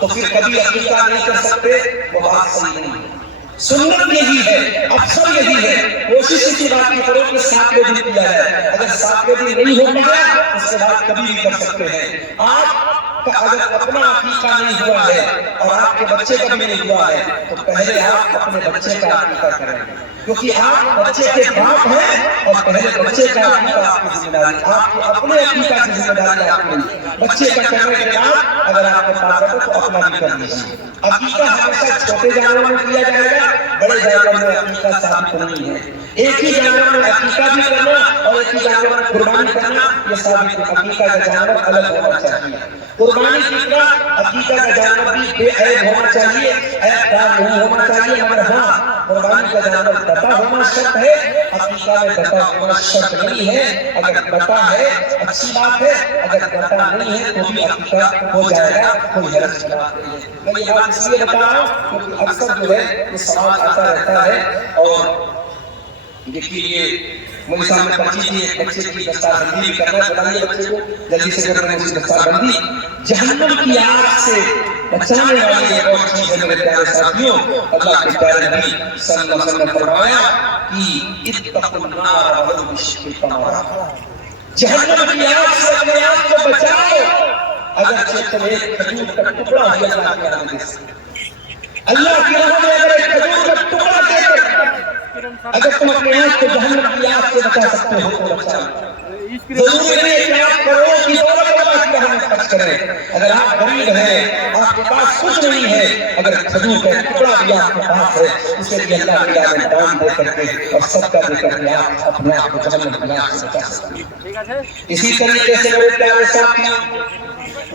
تو پھر کبھی عقیقہ نہیں کر سکتے، وہ بات صحیح نہیں ہے۔ سنت یہی ہے، اکثر یہی ہے، کوشش اسی بات کی کرو کہ 7ویں دن کیا ہے، اگر 7ویں دن نہیں ہو پایا اس کے بعد کبھی بھی کر سکتے ہیں۔ آپ کا اگر اپنا عقیقہ نہیں ہوا ہے اور آپ کے بچے کا بھی نہیں ہوا ہے تو پہلے آپ اپنے بچے کا عقیقہ کریں، کیونکہ آپ بچے کے باپ ہیں اور پہلے بچے کا عقیقہ آپ کی ذمہ داری، آپ کے اپنے عقیقہ کی ذمہ داری آپ کی نہیں۔ بچے کا کرنے کے بعد اگر آپ کے پاس ہے تو اپنا بھی کر لیجیے۔ عقیقہ ہمیشہ چھوٹے جانوروں میں کیا جائے گا، بڑے جانوروں میں عقیقہ ثابت نہیں ہے۔ ایک ہی جانور میں عقیقہ بھی کرنا اور ایک ہی جانور میں قربانی کرنا یہ ثابت ہے۔ عقیقہ کا جانور الگ ہونا چاہیے، قربانی کی طرح عقیقہ کا جانور بھی بے عیب ہونا چاہیے، عیب دار نہیں ہونا چاہیے، مگر ہاں قربانی کا جانور ڈٹا ہونا شرط ہے، عقیقہ میں ڈٹا ہونا شرط نہیں ہے۔ اگر ڈٹا ہے اچھی بات ہے، اگر ڈٹا نہیں ہے تو بھی عقیقہ ہو جائے گا، کوئی حرج کی بات نہیں ہے۔ میں یہ بات اس لیے بتا رہا ہوں کیونکہ اکثر جو ہے یہ سوال آتا رہتا ہے۔ اور دیکھیے یہ مولوی صاحب نے پرچی تھی ایک بچے کی دستار بندی بھی کرنا، بتائیے بچے کو جلدی سے کرنا ہے اس کی دستار بندی۔ جہنم کی آگ سے بچانے والی ایک اور چیز ہے میرے پیارے ساتھیوں، اللہ کے پیارے نبی صلی اللہ علیہ وسلم نے فرمایا کہ اتقوا النار ولو بشق تمرہ، جہنم کی آگ سے اپنے آپ کو بچاؤ اگرچہ تم ایک کھجور کا ٹکڑا بھی اللہ کے راہ میں دے سکتے۔ اللہ کی راہ میں اگر ایک کھجور کا ٹکڑا دے سکتے، اگر تم اپنے آپ کو جہنم کی آگ سے بچا سکتے ہو تو بچاؤ۔ ضروری نہیں ہے کہ آپ کروڑوں کی دولت اللہ کی راہ میں خرچ کریں، اگر آپ غریب ہیں آپ کے پاس کچھ نہیں ہے، اگر کھجور کا ٹکڑا بھی آپ کے پاس ہے اسے بھی اللہ کی راہ میں دان دے کر کے اور صدقہ دے کر کے آپ اپنے آپ کو جہنم کی آگ سے بچا سکتے ہیں۔ اسی طریقے سے میرے پیارے ساتھیوں،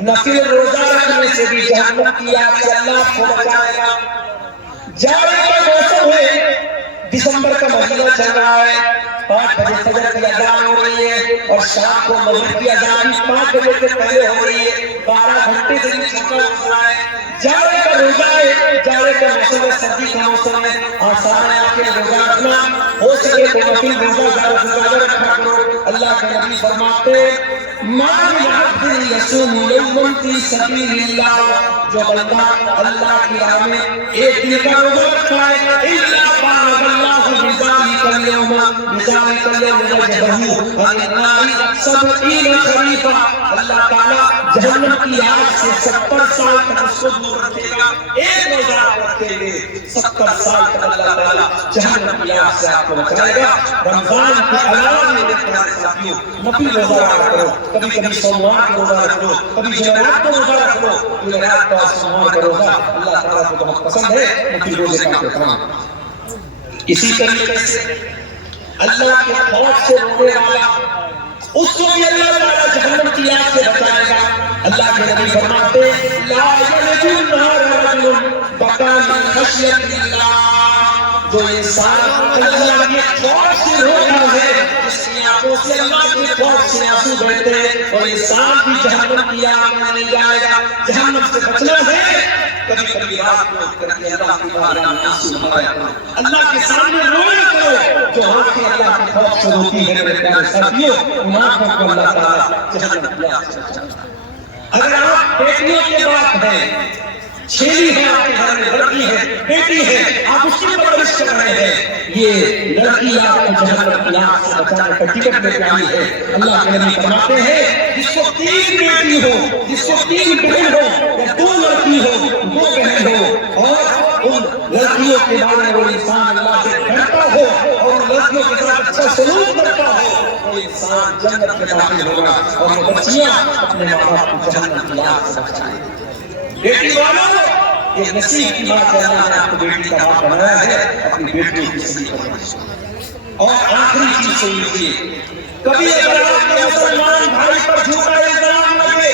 نفل روزہ رکھنے سے بھی جہنم کی آگ سے اللہ آپ کو بچائے گا۔ جاڑے کا موسم ہے، دسمبر کا مہینہ چل رہا ہے، 5 بجے فجر کی اذان ہو رہی ہے اور شام کو مغرب کی اذان 5 بجے سے پہلے ہو رہی ہے، 12 گھنٹے سے بھی چھوٹا ہو رہا ہے۔ جاڑے کا روزہ ہے، جاڑے کا موسم ہے، سردی کا موسم ہے، آسان ہے آپ کے روزہ رکھنا، ہو سکے تو نفل روزہ زیادہ سے زیادہ رکھا کرو۔ اللہ کے نبی فرماتے ما من عبد يصوم يوما في سبيل الله جو بندہ اللہ کی راہ میں ایک دن کا روزہ رکھتا ہے الا بارك الله بذلك اليوم وجهه عن النار 70 خريفا اللہ تعالی جہنم کی آگ سے 70 سال تک اس کو دور رکھے گا ایک روزہ رکھتے ہوئے 70 سال تک اللہ تعالی جہنم کی آگ سے آپ کو بچائے گا رمضان کے علاوہ میرے پیارے ساتھیوں نفل روزہ رکھا کرو کبھی کبھی سوموار کو روزہ رکھ لو کبھی جمعرات کو روزہ رکھ لو جمعرات کو سوموار کا روزہ اللہ تعالیٰ کو بہت پسند ہے نفل روزے کا احترام اسی طریقے سے اللہ کے خوف سے رونے والا اس کو بھی اللہ تعالیٰ جہنم کی آگ سے بچائے گا اللہ کے نبی فرماتے لا یلج النار رجل بکا من خشیت اللہ جو انسان اللہ کے خوف سے روتا ہے جس کی آنکھوں سے اللہ کے خوف سے آنسو بہتے ہیں اور انسان بھی جہنم کی آگ میں نہیں جائے گا جہنم سے بچنا ہے کبھی کبھی رات کو کر کے اللہ کی بارگاہ میں آنسو بہایا کرو اللہ کے سامنے رویا کرو جو آنکھیں اللہ کے خوف سے روتی ہے میرے پیارے ساتھیوں ان آنکھوں کو اللہ تعالیٰ جہنم کی آگ سے بچائے اگر آپ بیٹیوں کے بات ہیں چھیلی ہے آپ کے گھر میں لڑکی ہے بیٹی ہے آپ اس کی پرورش کر رہے ہیں یہ لڑکی آپ کو جہنم کی آگ سے بچانے کا ٹکٹ لے کے آئی ہے اللہ کے نبی فرماتے ہیں جس کو 3 بیٹی ہو جس کو 3 بہن ہو یا 2 لڑکی ہو 2 بہن ہو اور ان لڑکیوں کے بارے میں وہ انسان اللہ سے ڈرتا ہو اور لڑکیوں کے ساتھ اچھا سلوک کرتا ہو وہ انسان جنت میں داخل ہوگا اور وہ بچیاں اپنے ماں باپ کو جہنم کی آگ سے بچائیں گے بیٹی والوں یہ نصیب کی بات ہے اللہ نے آپ کو بیٹی کا باپ بنایا ہے اپنی بیٹیوں کی صحیح کرنا اور آخری چیز سنیے کبھی اگر آپ کے مسلمان بھائی پر جھوٹا الزام لگے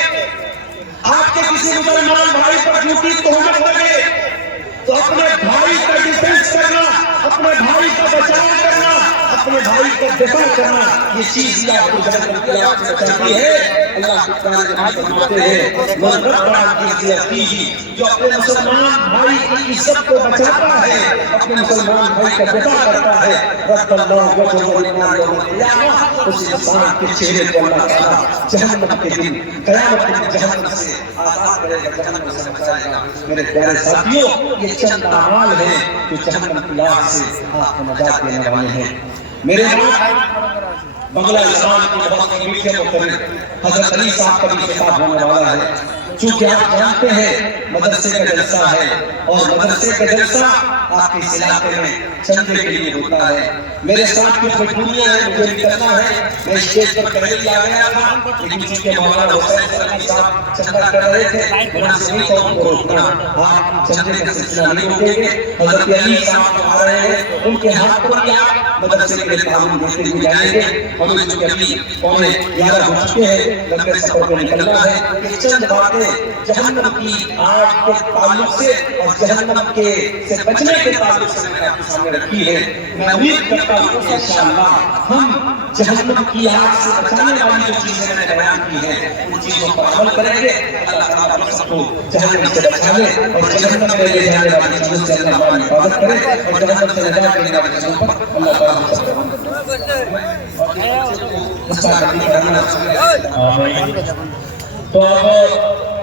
آپ کے کسی مسلمان بھائی پر جھوٹی تہمت لگے تو اپنے بھائی کا ڈیفنس کرنا اپنے بھائی کا بچاؤ کرنا اپنے بھائی کا دفاع کرنا یہ چیز آپ کو جنت کی آگ سے بچاتی ہے اللہ تعالیٰ فرماتے ہیں من رفع الجزیہ فیہ جو اپنے مسلمان بھائی کی عزت کو بچاتا ہے اپنے مسلمان بھائی کا دفاع کرتا ہے رب اللہ وجهه للنار یوم القیامہ اس انسان کے چہرے کو اللہ تعالیٰ جہنم کے دن قیامت کے دن جہنم سے آزاد کرے گا جہنم سے بچائے گا میرے پیارے ساتھیوں یہ چند اعمال ہیں جو جہنم کی آگ سے آپ کو نجات دینے والے ہیں میرے بنگلہ اسلام کے بہت میٹھے محترم حضرت علی صاحب کا بھی خطاب ہونے والا ہے چونکہ آپ جانتے ہیں مدرسے کا جلسہ ہے اور مدرسے کا جلسہ آپ کے اس علاقے میں چندے کے لیے ہوتا ہے میرے ساتھ کی مجبوریاں ہیں مجھے نکلنا ہے میں اسٹیج پر پہلے ہی آ گیا تھا لیکن چونکہ مولانا حسین سلمی صاحب چندہ کر رہے تھے مناسب نہیں تھا ان کو روکنا آپ چندے کا سلسلہ نہیں روکیں گے حضرت علی صاحب جو آ رہے ہیں ان کے ہاتھ پر بھی آپ مدرسے کے لیے تعاون دیتے ہوئے جائیں گے ہمیں چونکہ ابھی 11:15 ہو چکے ہیں لمبے سفر کو نکلنا ہے کہ چند باتیں جہنم کی آگ کے تعلق سے اور جہنم کے سے بچنے کے تعلق سے میں نے آپ کے سامنے رکھی ہے میں امید کرتا ہوں کہ انشاءاللہ ہم جہنم کی آگ سے بچانے والی جو چیزیں میں نے بیان کی ہیں ان چیزوں پر عمل کریں گے اللہ تعالیٰ ہم سب کو جہنم سے بچا لے اور جہنم میں لے جانے والی چیزوں سے اللہ ہماری حفاظت کرے اور جہنم سے نجات دینے والی چیزوں پر اللہ تعالیٰ ہم سب کو تو